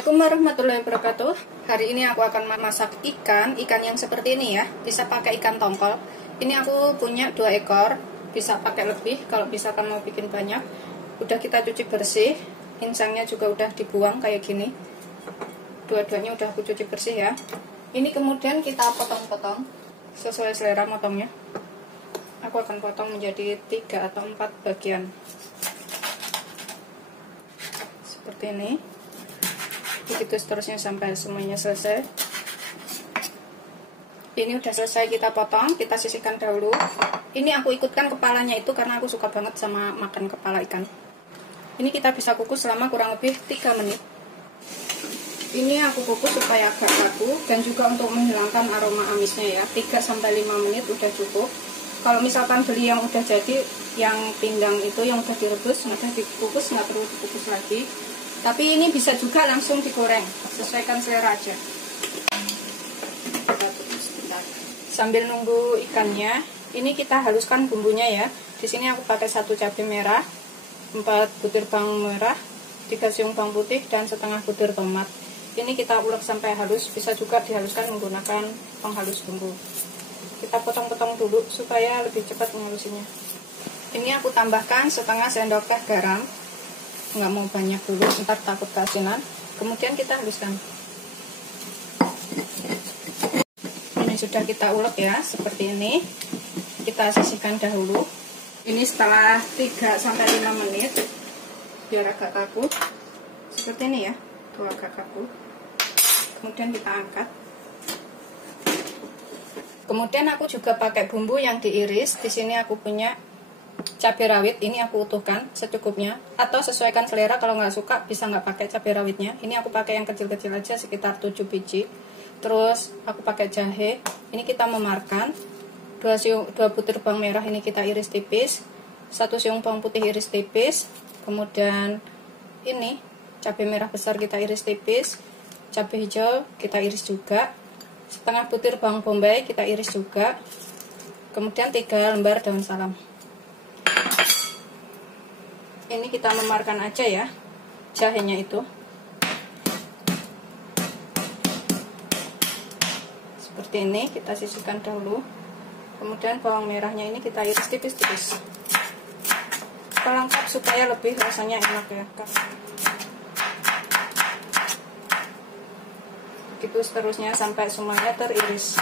Assalamualaikum warahmatullahi wabarakatuh. Hari ini aku akan masak ikan yang seperti ini ya. Bisa pakai ikan tongkol. Ini aku punya 2 ekor. Bisa pakai lebih kalau misalkan mau bikin banyak. Udah kita cuci bersih. Insangnya juga udah dibuang kayak gini. Dua-duanya udah aku cuci bersih ya. Ini kemudian kita potong-potong sesuai selera motongnya. Aku akan potong menjadi 3 atau 4 bagian. Seperti ini. Begitu seterusnya sampai semuanya selesai. Ini udah selesai kita potong, kita sisihkan dahulu. Ini aku ikutkan kepalanya itu karena aku suka banget sama makan kepala ikan. Ini kita bisa kukus selama kurang lebih 3 menit. Ini aku kukus supaya agak kaku dan juga untuk menghilangkan aroma amisnya ya. 3-5 menit udah cukup. Kalau misalkan beli yang udah jadi, yang pindang itu yang udah direbus, udah dikukus, nggak perlu dikukus lagi. Tapi ini bisa juga langsung digoreng, sesuaikan selera aja. Sambil nunggu ikannya, ini kita haluskan bumbunya ya. Di sini aku pakai 1 cabai merah, 4 butir bawang merah, 3 siung bawang putih, dan setengah butir tomat. Ini kita ulek sampai halus, bisa juga dihaluskan menggunakan penghalus bumbu. Kita potong-potong dulu supaya lebih cepat menghalusinya. Ini aku tambahkan setengah sendok teh garam. Nggak mau banyak dulu, ntar takut keasinan. Kemudian kita haluskan. Ini sudah kita ulek ya, seperti ini. Kita sisihkan dahulu. Ini setelah 3-5 menit, biar agak kaku. Seperti ini ya, tuh agak kaku. Kemudian kita angkat. Kemudian aku juga pakai bumbu yang diiris. Di sini aku punya cabai rawit, ini aku utuhkan secukupnya, atau sesuaikan selera. Kalau nggak suka bisa nggak pakai cabai rawitnya. Ini aku pakai yang kecil-kecil aja, sekitar 7 biji. Terus aku pakai jahe, ini kita memarkan. 2 butir bawang merah ini kita iris tipis, 1 siung bawang putih iris tipis. Kemudian ini cabai merah besar kita iris tipis, cabai hijau kita iris juga, setengah butir bawang bombay kita iris juga. Kemudian 3 lembar daun salam. Ini kita memarkan aja ya jahenya itu. Seperti ini, kita sisihkan dahulu. Kemudian bawang merahnya ini kita iris tipis-tipis. Pelengkap supaya lebih rasanya enak ya. Gitu seterusnya sampai semuanya teriris.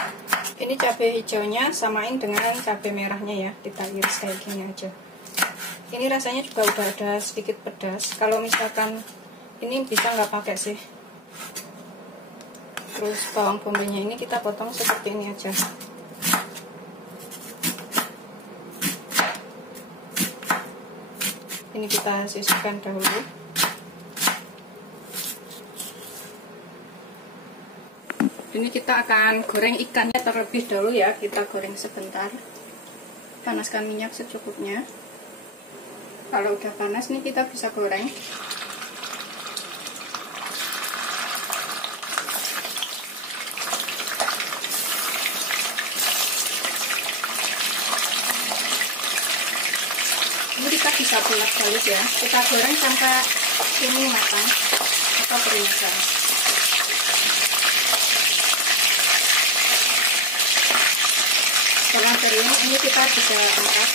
Ini cabai hijaunya samain dengan cabai merahnya ya, kita iris kayak gini aja. Ini rasanya juga udah ada sedikit pedas. Kalau misalkan ini bisa nggak pakai sih. Terus bawang bombaynya ini kita potong seperti ini aja. Ini kita sisihkan dahulu. Ini kita akan goreng ikannya terlebih dahulu ya. Kita goreng sebentar. Panaskan minyak secukupnya. Kalau udah panas nih kita bisa goreng. Ini kita bisa bolak-balik ya. Kita goreng sampai ini matang atau kering aja. Setelah kering ini kita bisa angkat.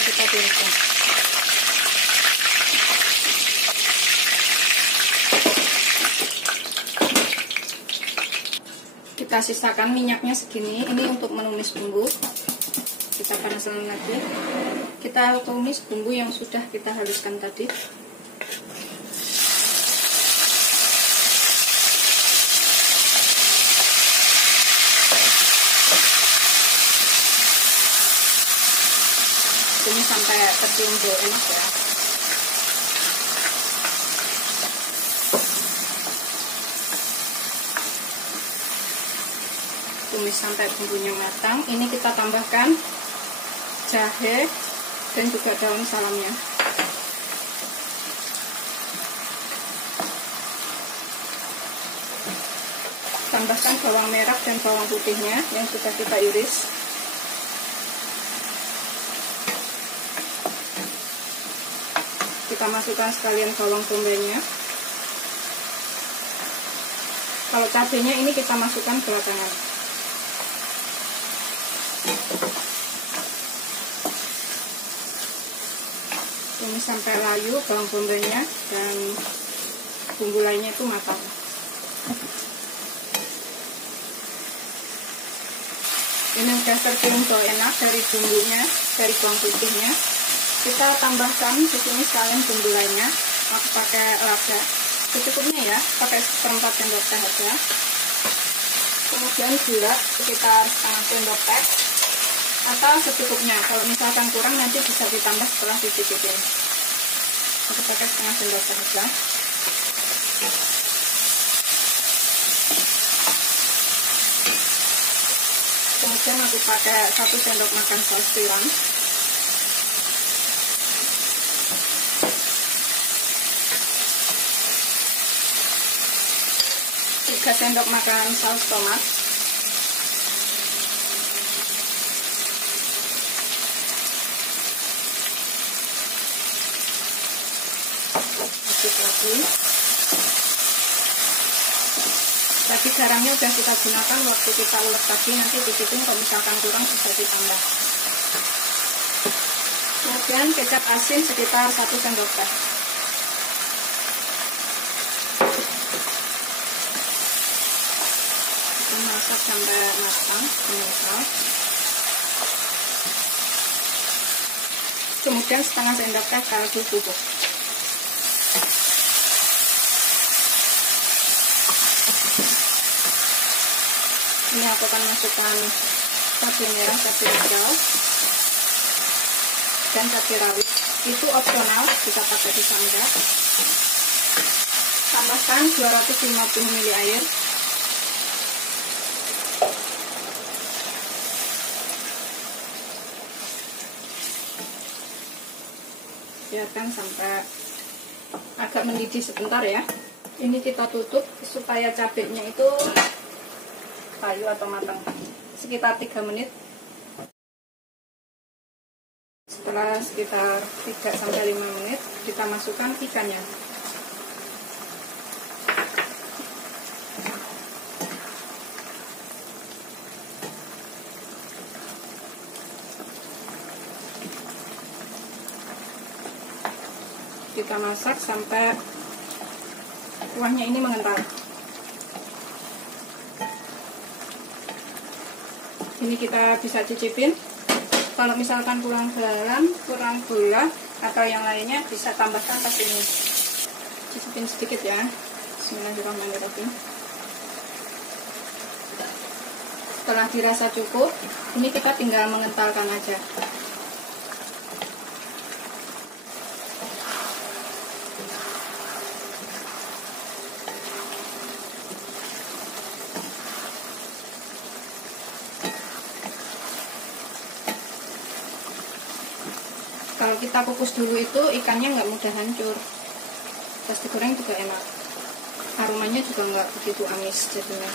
Kita tiriskan. Kita sisakan minyaknya segini. Ini untuk menumis bumbu. Kita panaskan lagi. Kita tumis bumbu yang sudah kita haluskan tadi. Ini sampai tercium bau enak ya. Tumis sampai bumbunya matang. Ini kita tambahkan jahe dan juga daun salamnya. Tambahkan bawang merah dan bawang putihnya yang sudah kita iris. kita masukkan sekalian bawang bombay-nya. Kalau cabenya ini kita masukkan belakangan. Ini sampai layu bawang bombay-nya dan bumbu lainnya itu matang. Ini udah tercium bau enak dari bumbunya, dari bawang putihnya. Kita tambahkan di sini sekalian bumbu lainnya. Aku pakai lada secukupnya ya, pakai 1/4 sendok teh aja. Kemudian gula sekitar 1/2 sendok teh atau secukupnya. Kalau misalkan kurang nanti bisa ditambah setelah dicicipin. Aku pakai 1/2 sendok teh aja. Kemudian aku pakai 1 sendok makan saus tiram. Tiga sendok makan saus tomat. Aduk lagi. Tadi garamnya udah kita gunakan waktu kita ulek tadi, nanti dicicipin kalau misalkan kurang bisa ditambah. Kemudian kecap asin sekitar 1 sendok teh. Kita masak sampai matang, mengental. Kemudian 1/2 sendok teh kaldu bubuk. Ini aku akan masukkan cabai merah, cabai hijau, dan cabai rawit. Itu opsional, kita pakai di sangga. Tambahkan 250 ml air. Biarkan sampai agak mendidih sebentar ya. Ini kita tutup supaya cabenya itu kayu atau matang, sekitar 3 menit. Setelah sekitar 3-5 menit kita masukkan ikannya. Kita masak sampai kuahnya ini mengental. Ini kita bisa cicipin. Kalau misalkan kurang garam, kurang gula, atau yang lainnya bisa tambahkan pas ini. Cicipin sedikit ya. Bismillahirrahmanirrahim. Setelah dirasa cukup, ini kita tinggal mengentalkan aja. Kalau kita kukus dulu itu ikannya nggak mudah hancur. Pas digoreng juga enak. Aromanya juga nggak begitu amis jadinya.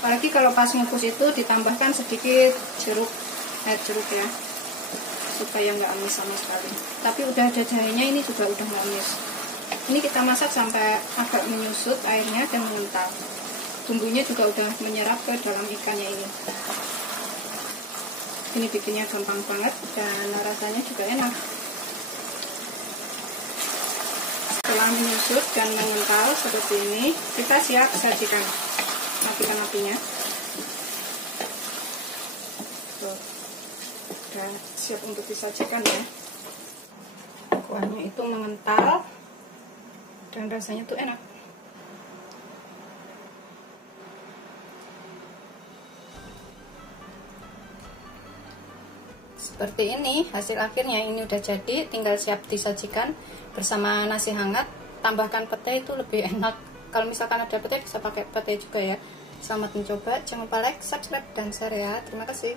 Apalagi kalau pas ngukus itu ditambahkan sedikit jeruk ya, supaya nggak amis sama sekali. Tapi udah ada jahenya ini juga udah nggak amis. Ini kita masak sampai agak menyusut airnya dan mengental. Bumbunya juga udah menyerap ke dalam ikannya ini. Ini bikinnya gampang banget dan rasanya juga enak. Setelah menyusut dan mengental seperti ini, kita siap sajikan. Matikan apinya. Tuh, udah siap untuk disajikan ya. Kuahnya itu mengental dan rasanya tuh enak. Seperti ini hasil akhirnya. Ini udah jadi, tinggal siap disajikan bersama nasi hangat. Tambahkan pete itu lebih enak. Kalau misalkan ada pete bisa pakai pete juga ya. Selamat mencoba, jangan lupa like, subscribe, dan share ya. Terima kasih.